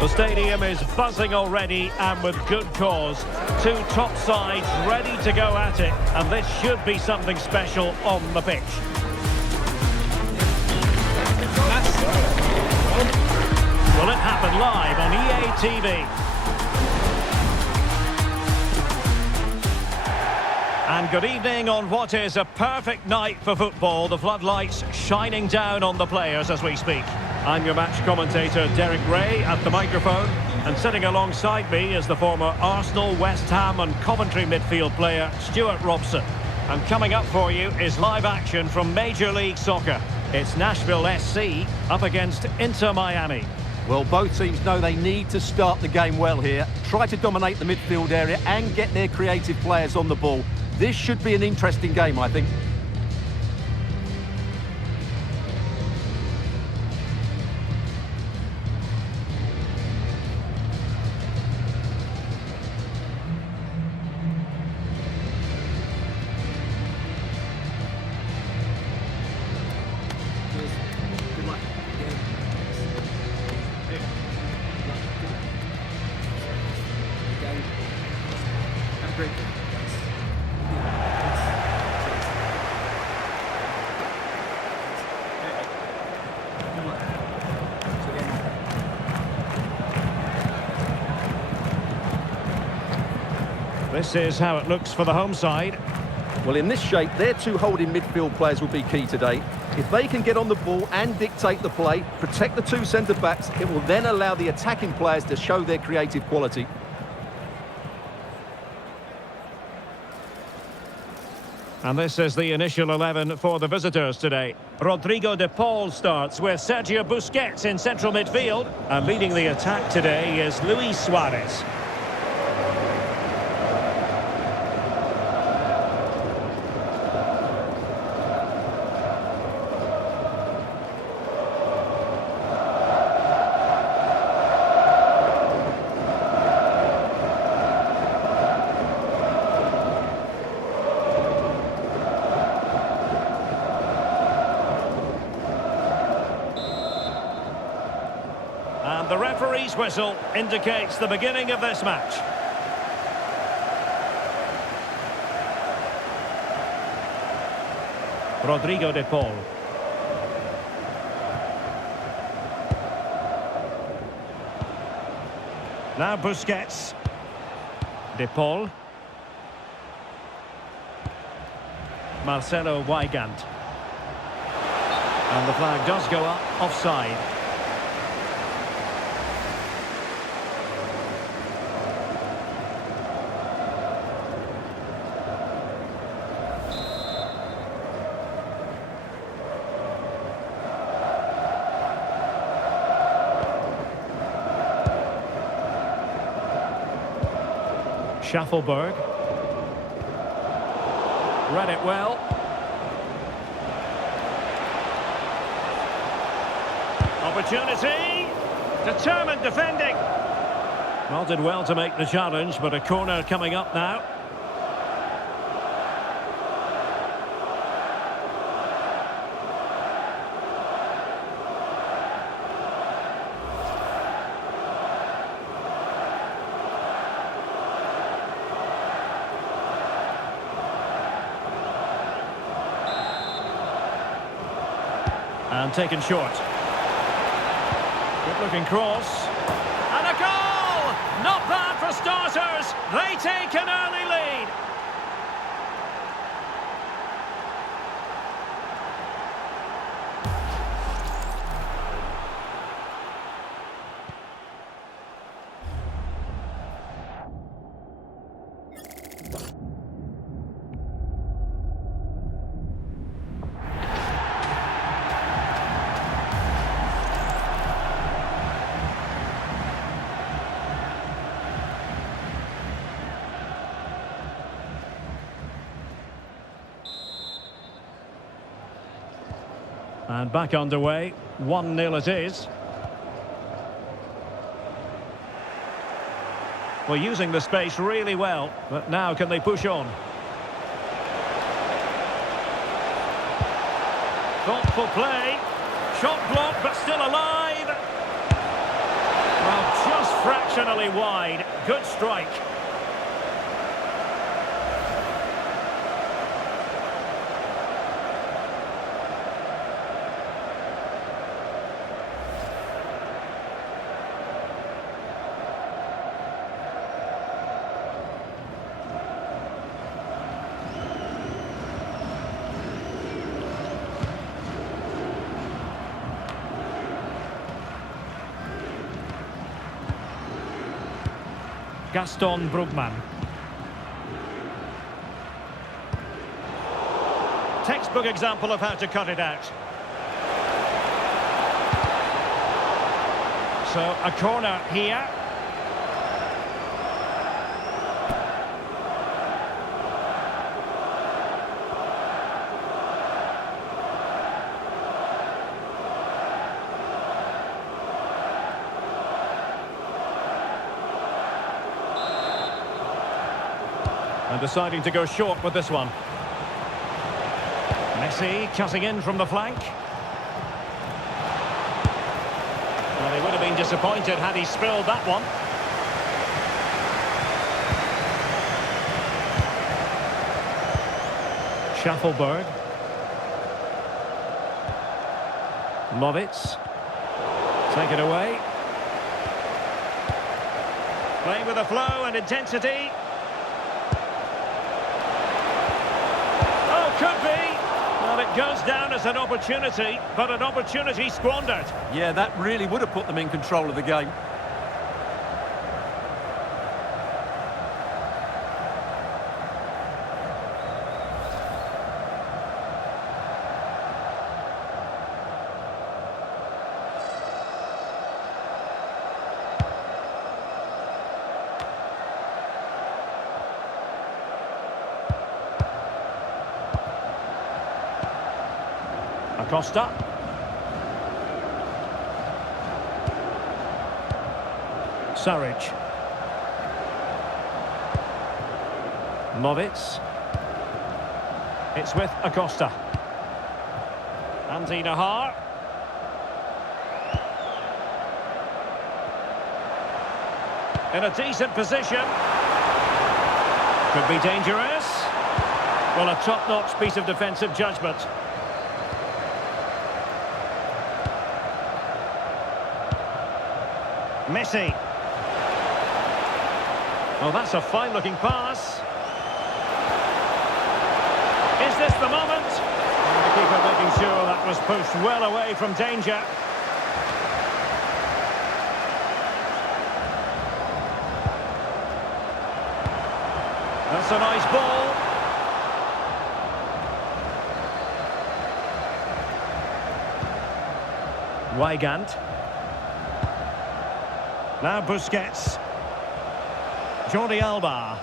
The stadium is buzzing already, and with good cause. Two top sides ready to go at it, and this should be something special on the pitch. Will it happen live on EA TV? And good evening on what is a perfect night for football. The floodlights shining down on the players as we speak. I'm your match commentator, Derek Ray, at the microphone. And sitting alongside me is the former Arsenal, West Ham and Coventry midfield player, Stuart Robson. And coming up for you is live action from Major League Soccer. It's Nashville SC up against Inter Miami. Well, both teams know they need to start the game well here. Try to dominate the midfield area and get their creative players on the ball. This should be an interesting game, I think. This is how it looks for the home side. Well, in this shape, their two holding midfield players will be key today. If they can get on the ball and dictate the play, protect the two centre-backs, it will then allow the attacking players to show their creative quality. And this is the initial 11 for the visitors today. Rodrigo de Paul starts with Sergio Busquets in central midfield. And leading the attack today is Luis Suarez. And the referee's whistle indicates the beginning of this match. Rodrigo de Paul. Now Busquets. De Paul. Marcelo Weigand. And the flag does go up, offside. Schaffelberg. Read it well. Opportunity. Determined defending. Well, did well to make the challenge, but a corner coming up now. And taken short. Good looking cross. And a goal! Not bad for starters. They take an early lead. And back underway, 1-0 it is. Well, using the space really well, but now can they push on? Thoughtful play. Shot blocked, but still alive. Well, exceptionally wide. Good strike. Gaston Brugman. Textbook example of how to cut it out. So a corner here. And deciding to go short with this one. Messi cutting in from the flank. Well, he would have been disappointed had he spilled that one. Schaffelberg. Lovitz. Take it away. Playing with a flow and intensity. Could be. Well, it goes down as an opportunity, but an opportunity squandered. Yeah, that really would have put them in control of the game. Costa. Saric. Lovitz. It's with Acosta. Andy Nahar. In a decent position. Could be dangerous. Well, a top-notch piece of defensive judgment. Messi. Well, that's a fine-looking pass. Is this the moment? And the keeper making sure that was pushed well away from danger. That's a nice ball. Weigand. Now Busquets. Jordi Alba.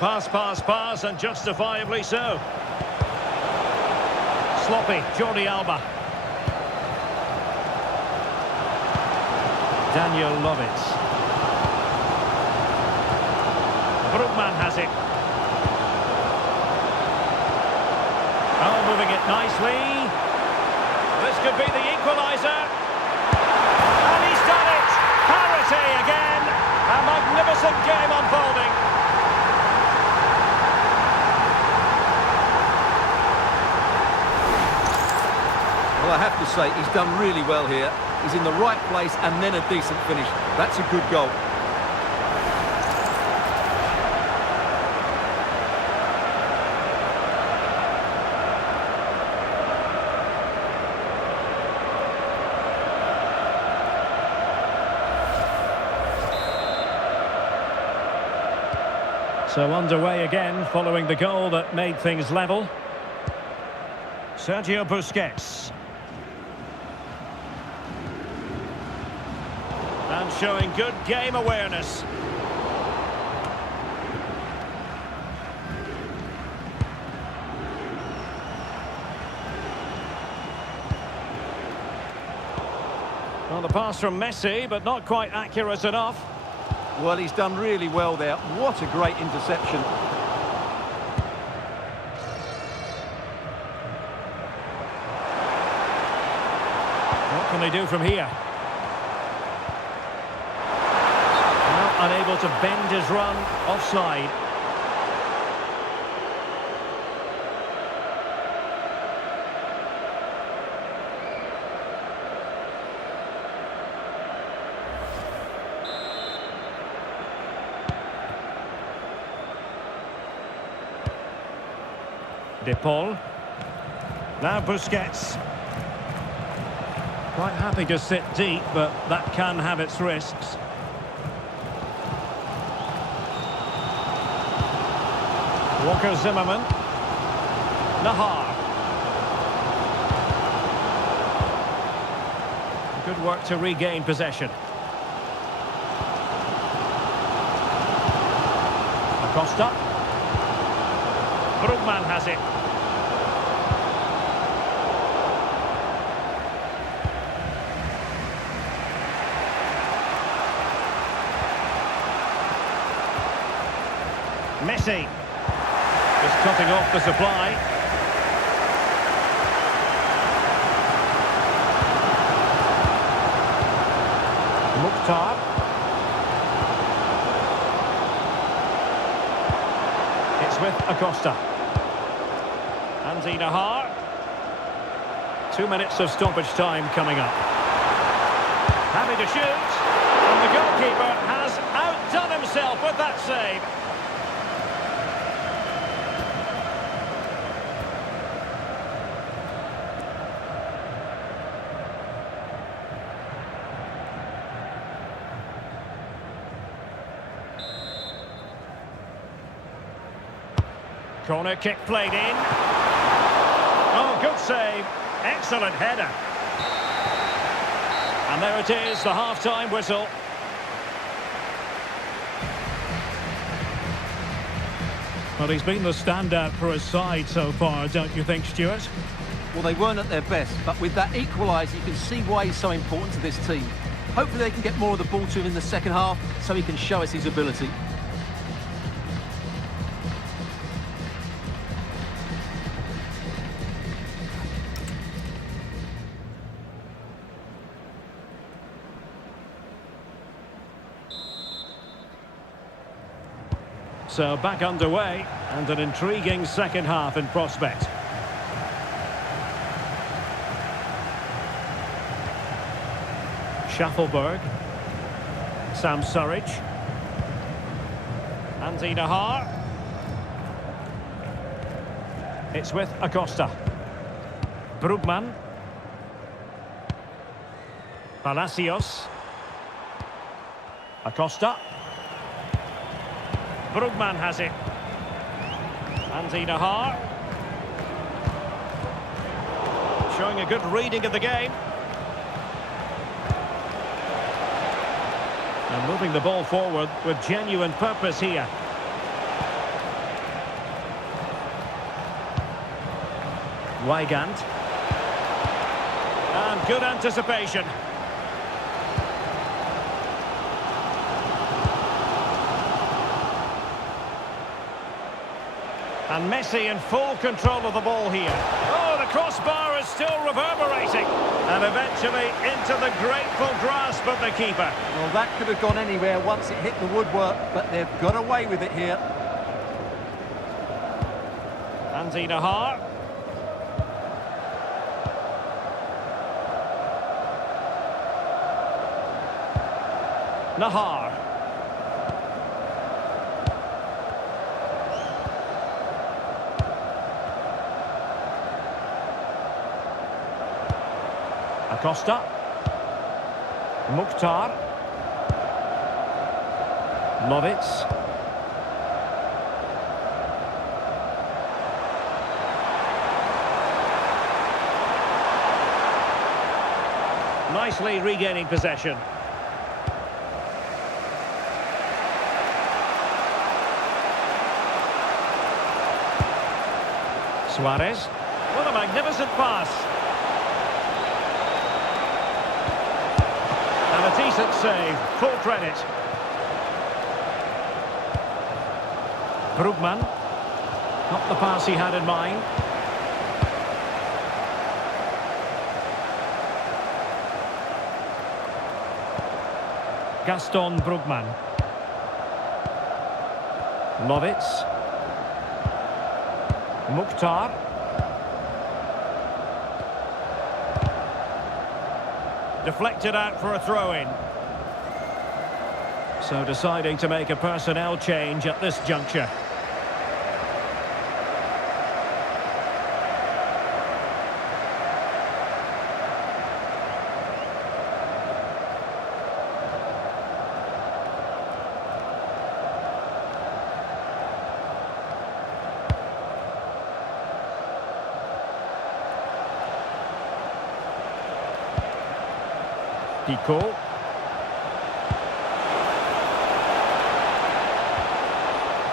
Pass, and justifiably so. Sloppy, Jordi Alba. Daniel Lovitz. Brugman has it. Oh, moving it nicely. This could be the equaliser. And he's done it! Parity again! A magnificent game unfolding. Well, I have to say, he's done really well here. He's in the right place and then a decent finish. That's a good goal. So underway again, following the goal that made things level. Sergio Busquets. And showing good game awareness. Well, the pass from Messi, but not quite accurate enough. Well, he's done really well there. What a great interception. What can they do from here? unable to bend his run offside. De Paul. Now Busquets. Quite happy to sit deep, but that can have its risks. Walker Zimmerman. Nahar. Good work to regain possession. Acosta. Brugman has it. Messi. Just cutting off the supply. Mukhtar. It's with Acosta. Andy Nahar. 2 minutes of stoppage time coming up. Happy to shoot. And the goalkeeper has outdone himself with that save. Corner kick played in. Oh, good save. Excellent header. And there it is, the half-time whistle. Well, he's been the standout for his side so far, don't you think, Stuart? Well, they weren't at their best, but with that equaliser, you can see why he's so important to this team. Hopefully they can get more of the ball to him in the second half so he can show us his ability. So back underway, and an intriguing second half in prospect. Schaffelberg. Sam Surridge. Andy Nahar. It's with Acosta. Brugman. Palacios. Acosta. Brugman has it. Andy Nahar. Showing a good reading of the game. And moving the ball forward with genuine purpose here. Weigand. And good anticipation. And Messi in full control of the ball here. Oh, the crossbar is still reverberating. And eventually into the grateful grasp of the keeper. Well, that could have gone anywhere once it hit the woodwork, but they've got away with it here. Andy Nahar. Nahar. Acosta. Mukhtar. Lovitz. Nicely regaining possession. Suarez. What a magnificent pass. And a decent save, full credit. Brugman. Not the pass he had in mind. Gaston Brugman. Lovitz. Mukhtar. Deflected out for a throw-in. So deciding to make a personnel change at this juncture. Pico.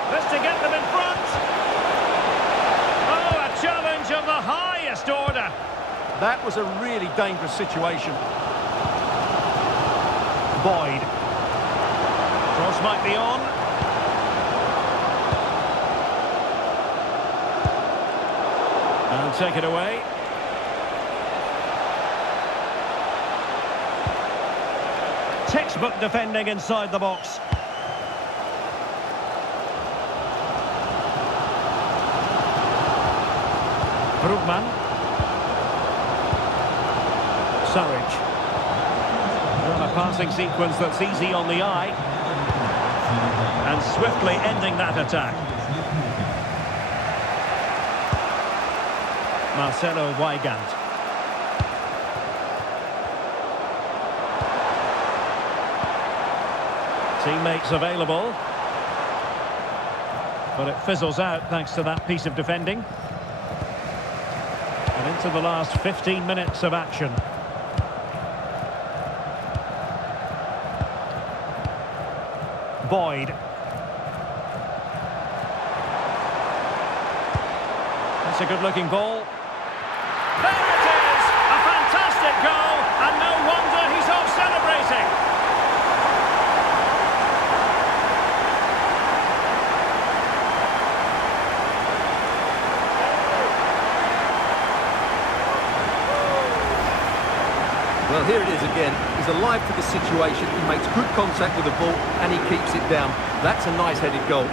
This to get them in front. Oh, a challenge of the highest order. That was a really dangerous situation. Boyd. Cross might be on. And take it away. Textbook defending inside the box. Brugman. Sarich. Well, a passing sequence that's easy on the eye. And swiftly ending that attack. Marcelo Weigand. Teammates available. But it fizzles out thanks to that piece of defending. And into the last 15 minutes of action. Boyd. That's a good-looking ball. There it is! A fantastic goal, and no wonder he's off celebrating. Well, here it is again. He's alive to the situation. He makes good contact with the ball and he keeps it down. That's a nice headed goal.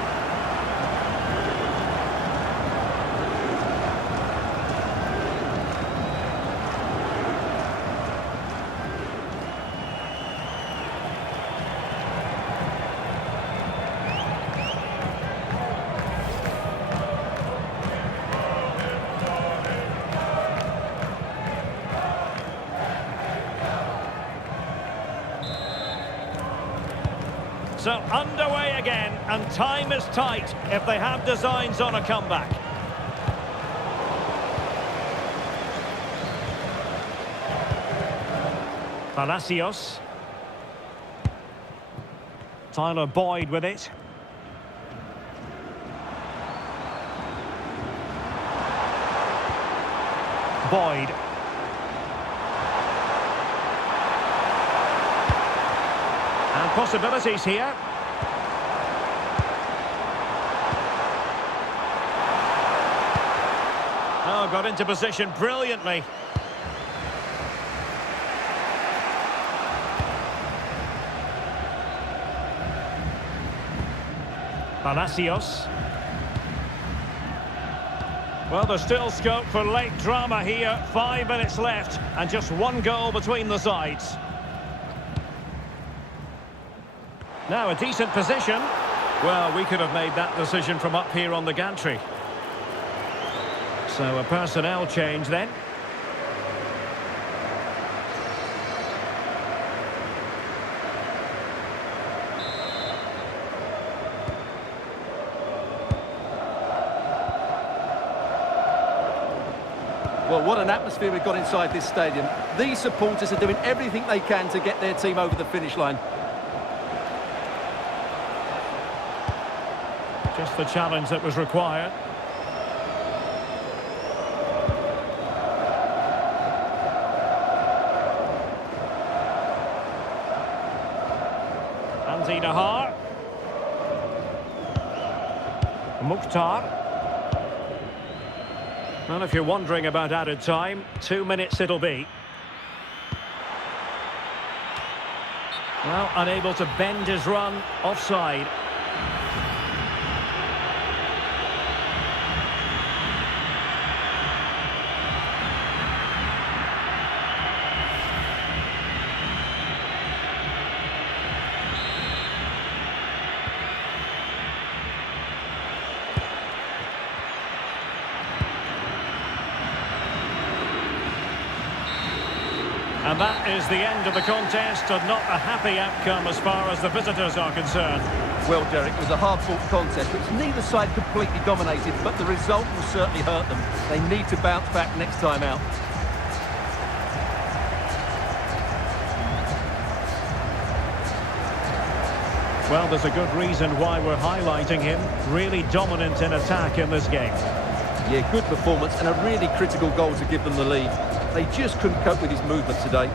So underway again, and time is tight if they have designs on a comeback. Palacios. Tyler Boyd with it. Boyd. And possibilities here. Oh, got into position brilliantly. Palacios. Well, there's still scope for late drama here. 5 minutes left and just one goal between the sides. Now a decent position. Well, we could have made that decision from up here on the gantry. So a personnel change then. Well, what an atmosphere we've got inside this stadium. These supporters are doing everything they can to get their team over the finish line. Just the challenge that was required. Andy Nahar. Mukhtar. Well, if you're wondering about added time, 2 minutes it'll be. Well, unable to bend his run, offside. And that is the end of the contest, and not a happy outcome as far as the visitors are concerned. Well, Derek, it was a hard-fought contest, which neither side completely dominated, but the result will certainly hurt them. They need to bounce back next time out. Well, there's a good reason why we're highlighting him. Really dominant in attack in this game. Yeah, good performance and a really critical goal to give them the lead. They just couldn't cope with his movement today.